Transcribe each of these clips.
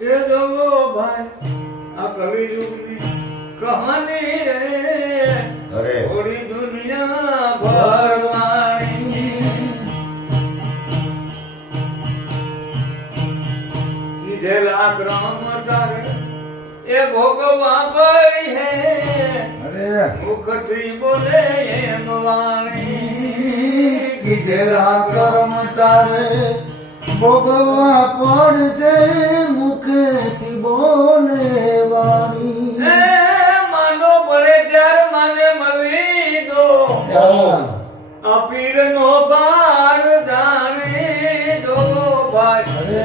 એ જોગો ભાઈ આ કલિયુગની કહાની રે અરે થોડી દુનિયા ભરવાની કીધેલા ક્રમ તારે એ ભોગવા પડી હે અરે મુખથી બોલે એમ વાણી કીધેલા કર્મ તારે ભોગવવા પડશે મુખેથી બોલે વાણી એ માનો પડે ત્યાર માને મળી દો આ પીરનો બાર જાણે જો ભાઈ અરે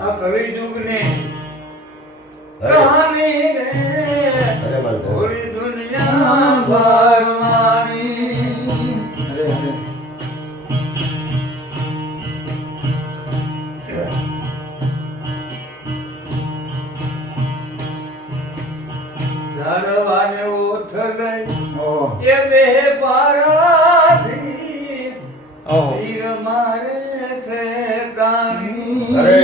આ કલિયુગની અરે કહાની રે અરે મારું થોડી દુનિયા ભરવાની અરે અરે ઝાડવાને ઓથ લઈ ઓહ એ બે પારાથી ઓહ તીર મારે છે કાણી અરે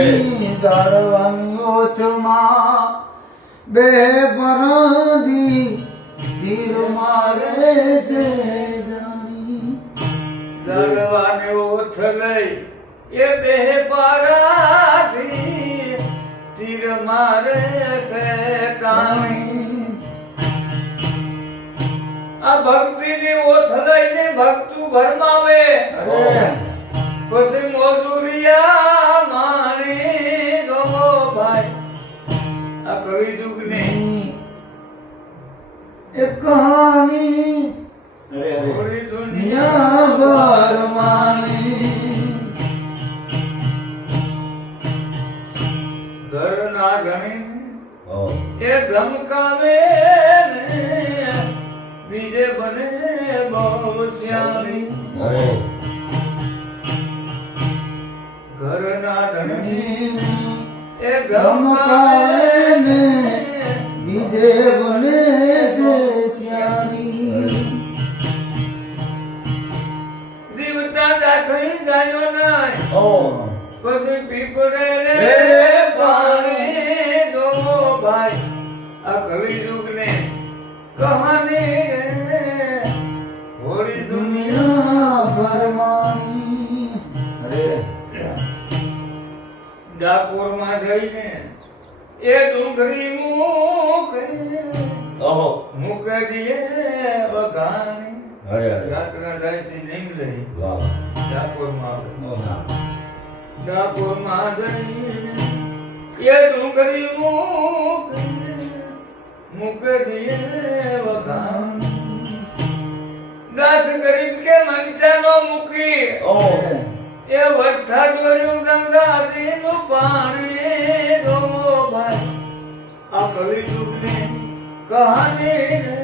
દાડવાની ઓથમાં બે પરાદી તીર મારે છે જાણી ઝાડવાને ઓથ લઈ એ બે પારાથી તીર મારે છે કાણી આ ભક્તિની ઓથ લઈને ભક્તુ ભરમાવે અરે પછી મોજુરિયા માણી દો ભાઈ આ કલિયુગની એક કહાની અરે અરે થોડી દુનિયા દુનિયા ભરમાની ઘરના ધણી ઓહ એ ધમકાવે ને બીજે બને બહુ શ્યામી અરે ઘરના ધણી એ ધમકાવે ને બીજે બને છે શ્યામી જીવતા દાખઈ જાયો નહીં ઓહ પછી પીપળે રે પાણી દો ભાઈ આ કલિયુગને કહાની રે હોળી દુનિયા દુનિયા ભરમાની અરે ડાકોરમાં જઈને એ ડુંગરી ઓહો મુકડીએ વઘાણી અરે અરે યાત્રા જાયતી નહીં લઈ વાહ ડાકોરમાં આવે ઓહ ડાકોરમાં જઈને એ ડુંગરી મુકડીએ વઘાણી ગાથ ગરીબ કે મંચાનો મૂકી ઓહ એ વઠ્ઠા ડોર્યું ગંગાજીનું પાણી દો ભાઈ આ કલિયુગની કહાની રે